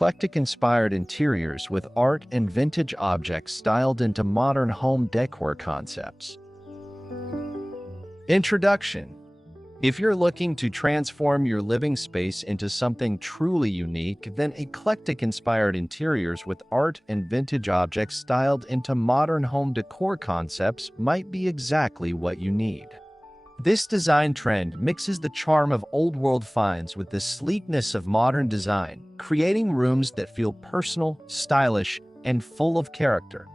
eclectic-inspired interiors with art and vintage objects styled into modern home decor concepts. Introduction. If you're looking to transform your living space into something truly unique, then eclectic-inspired interiors with art and vintage objects styled into modern home decor concepts might be exactly what you need. This design trend mixes the charm of old-world finds with the sleekness of modern design, creating rooms that feel personal, stylish, and full of character.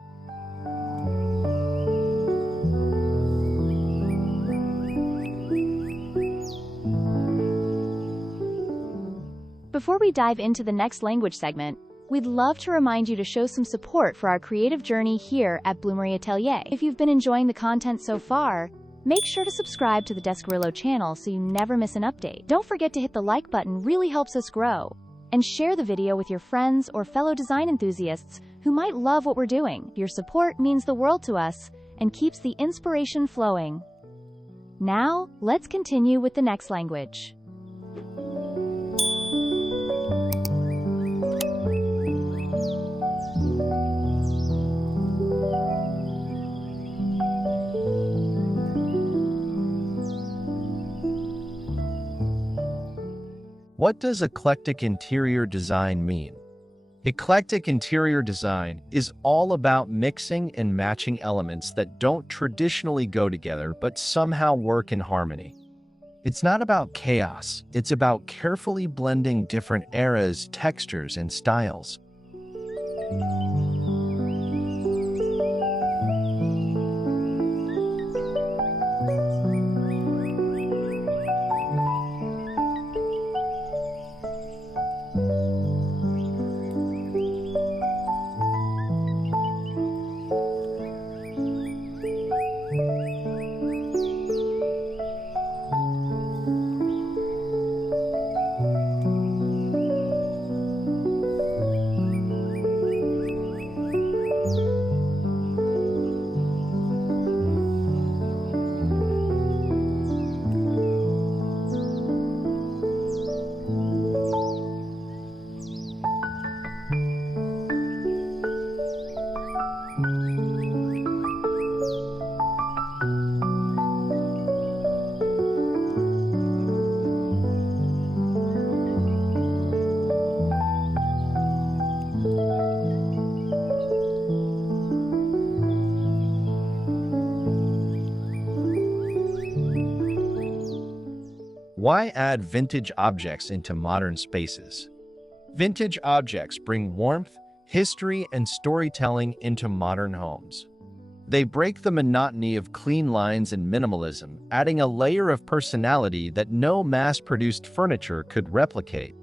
Before we dive into the next language segment, we'd love to remind you to show some support for our creative journey here at Bloomery Atelier. If you've been enjoying the content so far, make sure to subscribe to the Descarillo channel so you never miss an update. Don't forget to hit the like button, really helps us grow, and share the video with your friends or fellow design enthusiasts who might love what we're doing. Your support means the world to us and keeps the inspiration flowing. Now, let's continue with the next language. What does eclectic interior design mean? Eclectic interior design is all about mixing and matching elements that don't traditionally go together but somehow work in harmony. It's not about chaos, it's about carefully blending different eras, textures, and styles. Why add vintage objects into modern spaces? Vintage objects bring warmth, history, and storytelling into modern homes. They break the monotony of clean lines and minimalism, adding a layer of personality that no mass-produced furniture could replicate.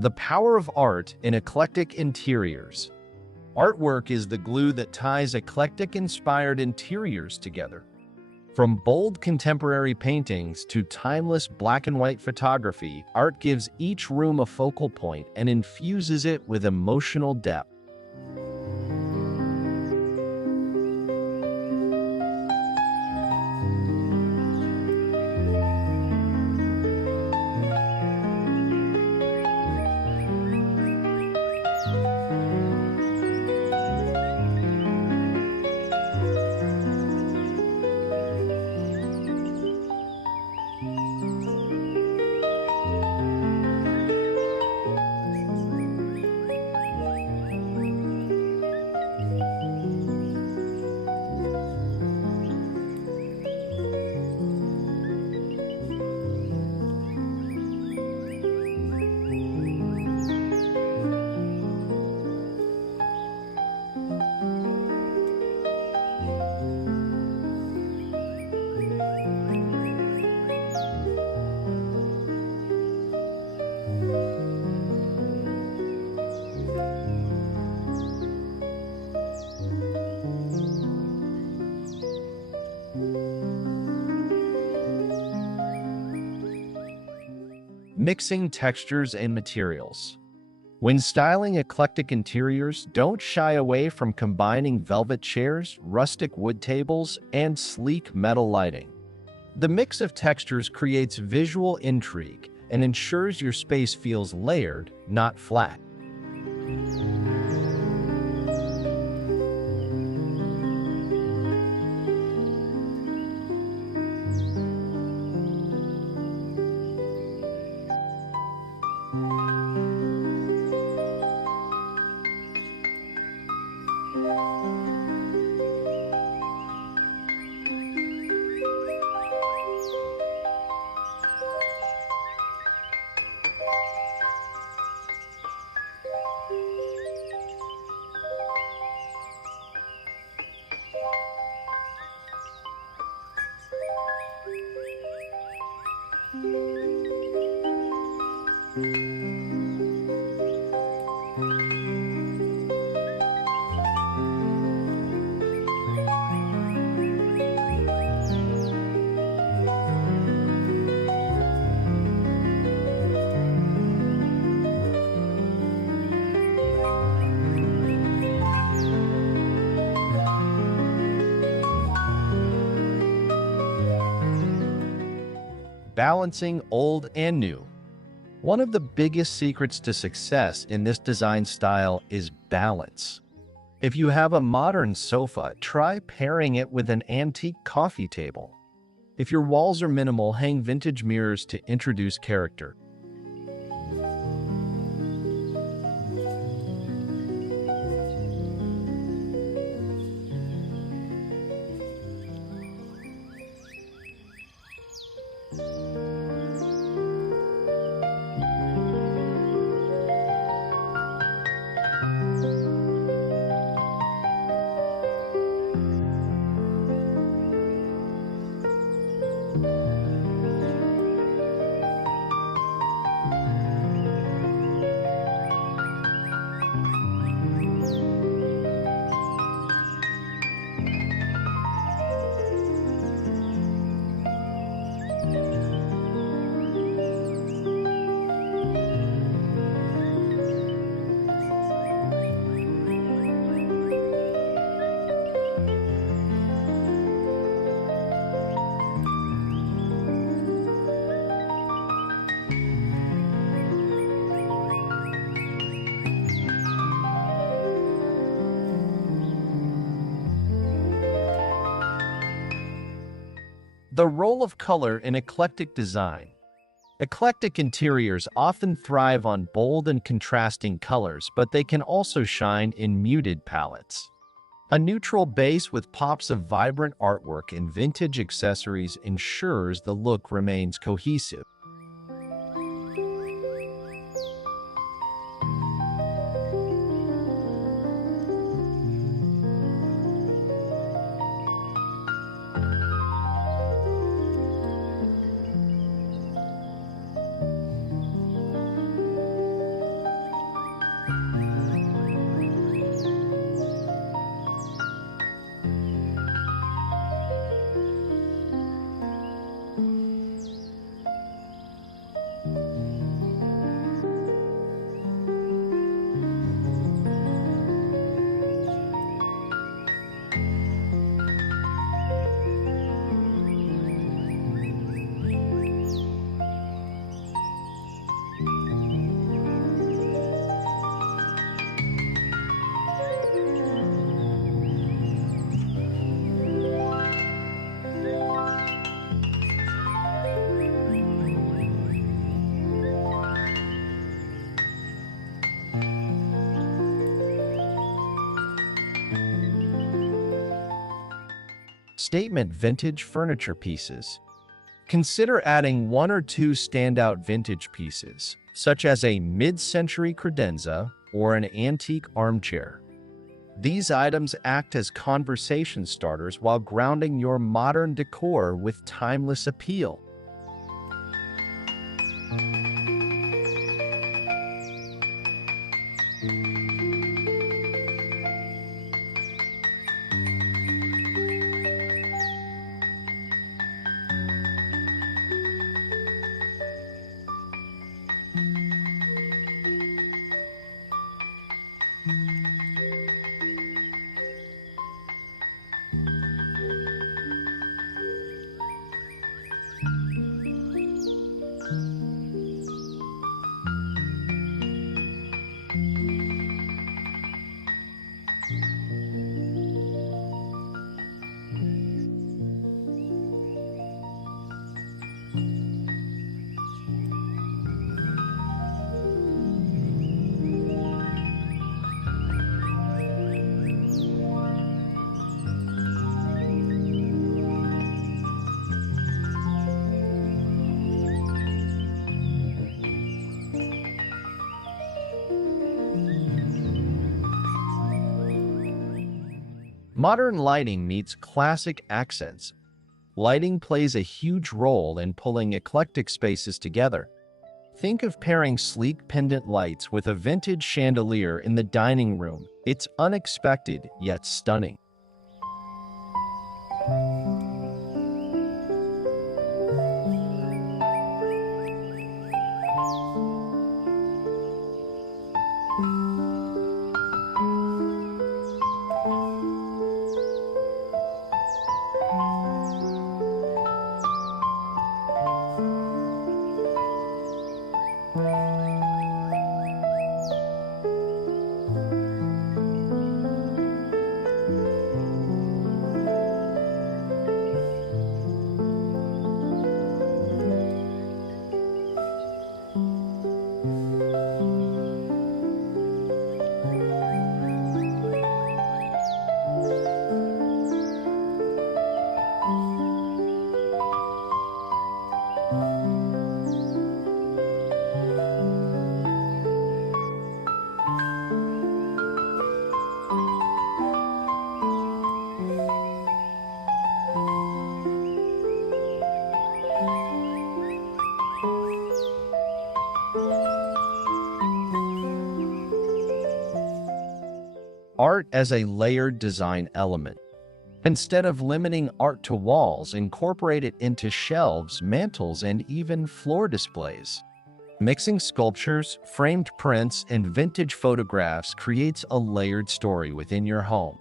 The power of art in eclectic interiors. Artwork is the glue that ties eclectic-inspired interiors together. From bold contemporary paintings to timeless black-and-white photography, art gives each room a focal point and infuses it with emotional depth. Mixing textures and materials. When styling eclectic interiors, don't shy away from combining velvet chairs, rustic wood tables, and sleek metal lighting. The mix of textures creates visual intrigue and ensures your space feels layered, not flat. Balancing old and new. One of the biggest secrets to success in this design style is balance. If you have a modern sofa, try pairing it with an antique coffee table. If your walls are minimal, hang vintage mirrors to introduce character. The role of color in eclectic design. Eclectic interiors often thrive on bold and contrasting colors, but they can also shine in muted palettes. A neutral base with pops of vibrant artwork and vintage accessories ensures the look remains cohesive. Statement vintage furniture pieces. Consider adding one or two standout vintage pieces, such as a mid-century credenza or an antique armchair. These items act as conversation starters while grounding your modern decor with timeless appeal. Modern lighting meets classic accents. Lighting plays a huge role in pulling eclectic spaces together. Think of pairing sleek pendant lights with a vintage chandelier in the dining room. It's unexpected yet stunning. Art as a layered design element. Instead of limiting art to walls, incorporate it into shelves, mantels, and even floor displays. Mixing sculptures, framed prints, and vintage photographs creates a layered story within your home.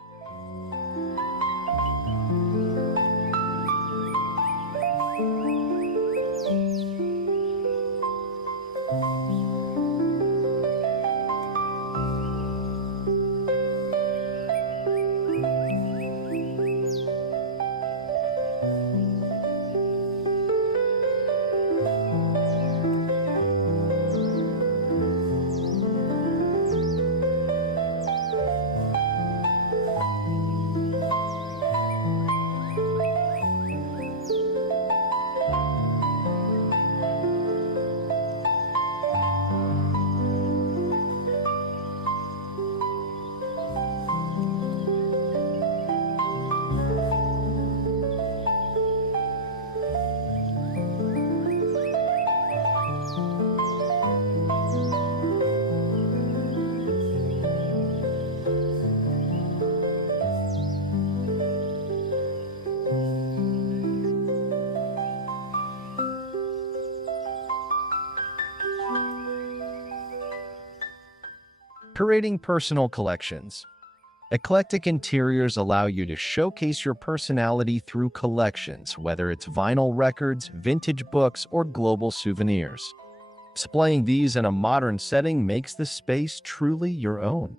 Curating personal collections. Eclectic interiors allow you to showcase your personality through collections, whether it's vinyl records, vintage books, or global souvenirs. Displaying these in a modern setting makes the space truly your own.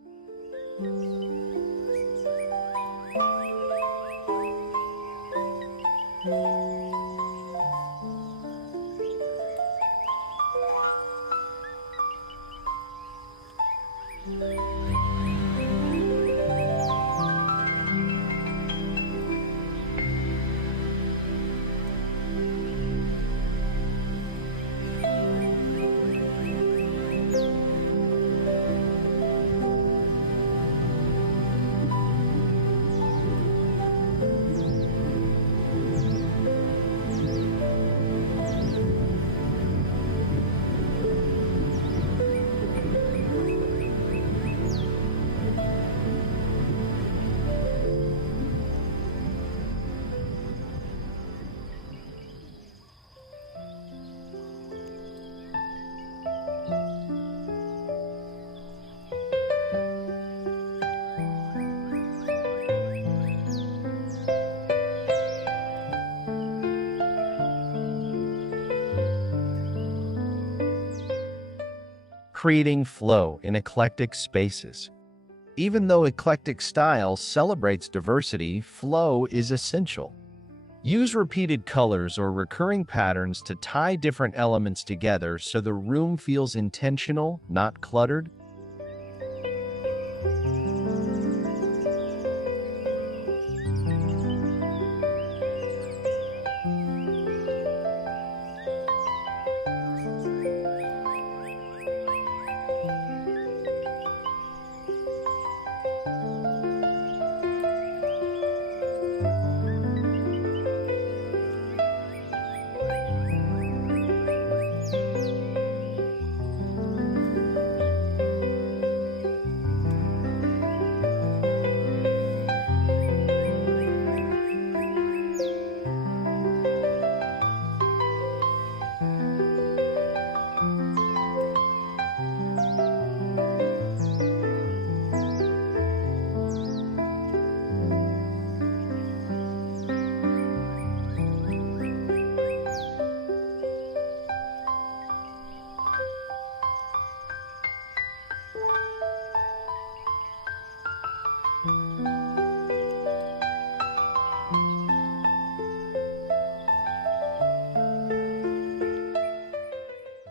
Creating flow in eclectic spaces. Even though eclectic style celebrates diversity, flow is essential. Use repeated colors or recurring patterns to tie different elements together so the room feels intentional, not cluttered.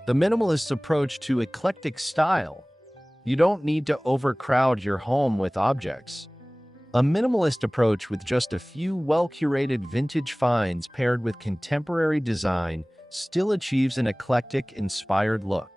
The minimalist's approach to eclectic style. You don't need to overcrowd your home with objects. A minimalist approach with just a few well-curated vintage finds paired with contemporary design still achieves an eclectic, inspired look.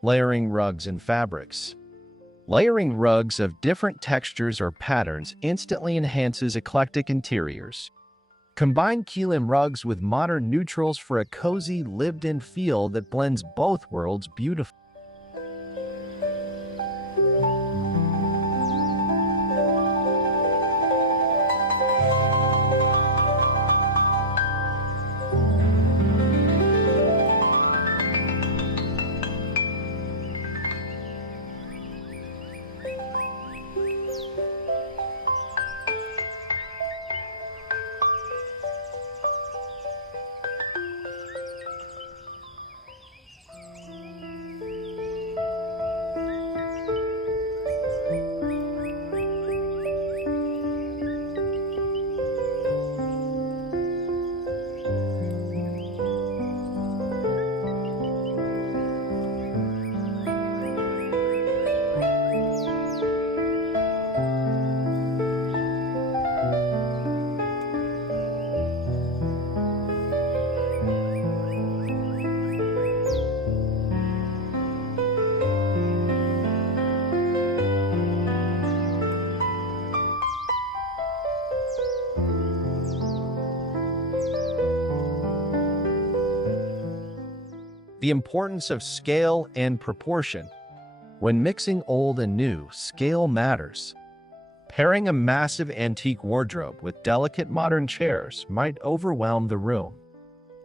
Layering rugs and fabrics. Layering rugs of different textures or patterns instantly enhances eclectic interiors. Combine Keelan rugs with modern neutrals for a cozy, lived-in feel that blends both worlds beautifully. The importance of scale and proportion. When mixing old and new, scale matters. Pairing a massive antique wardrobe with delicate modern chairs might overwhelm the room.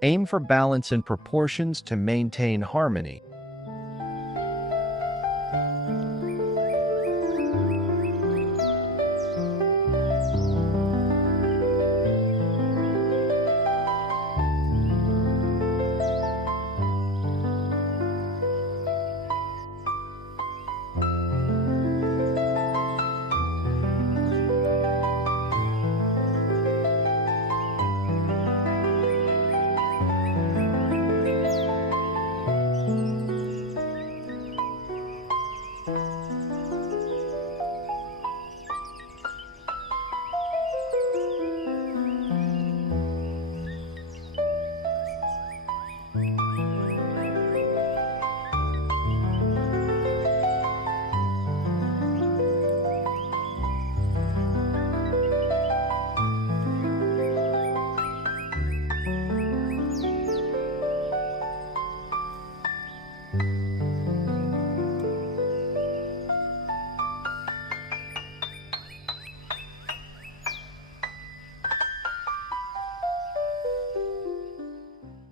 Aim for balance and proportions to maintain harmony.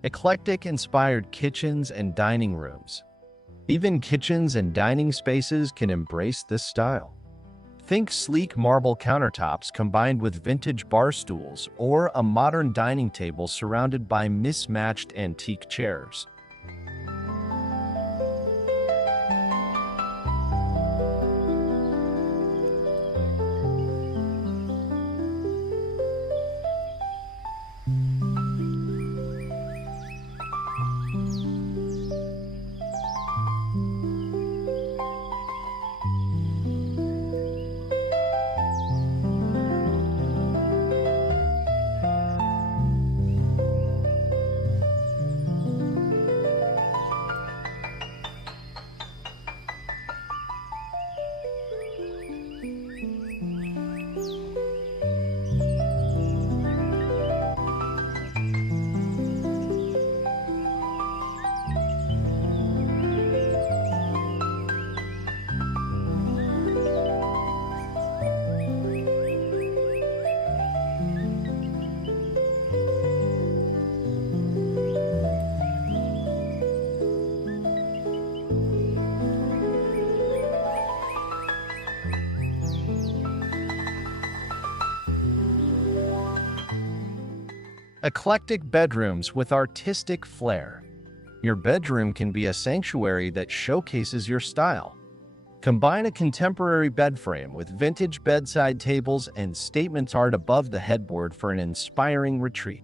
Eclectic-inspired kitchens and dining rooms. Even kitchens and dining spaces can embrace this style. Think sleek marble countertops combined with vintage bar stools or a modern dining table surrounded by mismatched antique chairs. Eclectic bedrooms with artistic flair. Your bedroom can be a sanctuary that showcases your style. Combine a contemporary bed frame with vintage bedside tables and statement art above the headboard for an inspiring retreat.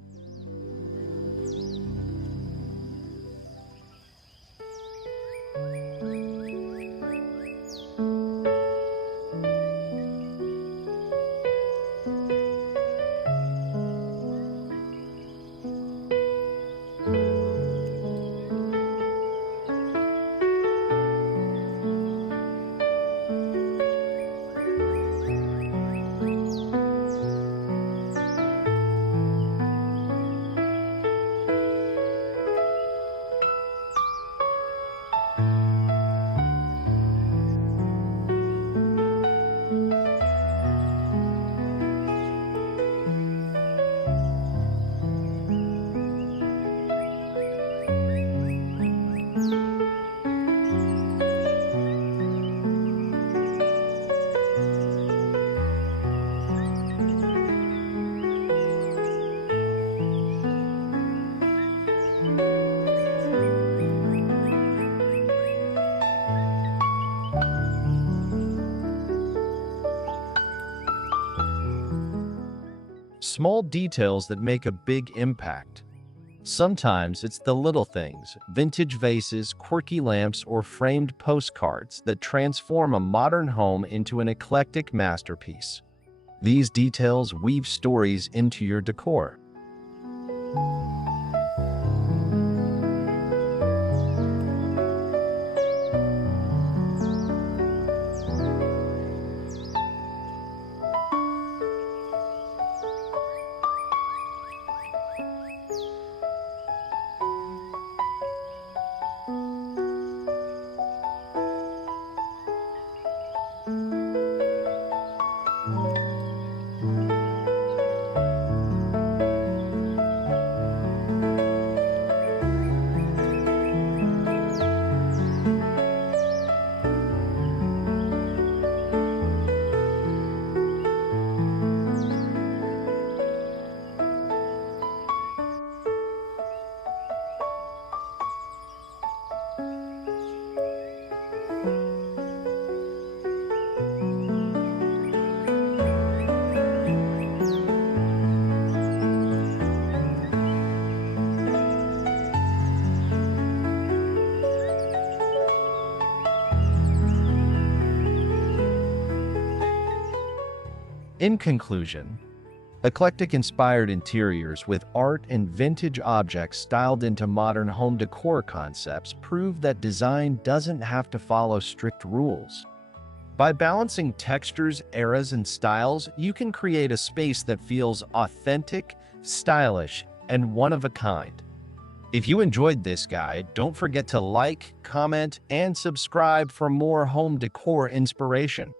Small details that make a big impact. Sometimes it's the little things, vintage vases, quirky lamps, or framed postcards that transform a modern home into an eclectic masterpiece. These details weave stories into your decor. In conclusion, eclectic-inspired interiors with art and vintage objects styled into modern home decor concepts prove that design doesn't have to follow strict rules. By balancing textures, eras, and styles, you can create a space that feels authentic, stylish, and one-of-a-kind. If you enjoyed this guide, don't forget to like, comment, and subscribe for more home decor inspiration.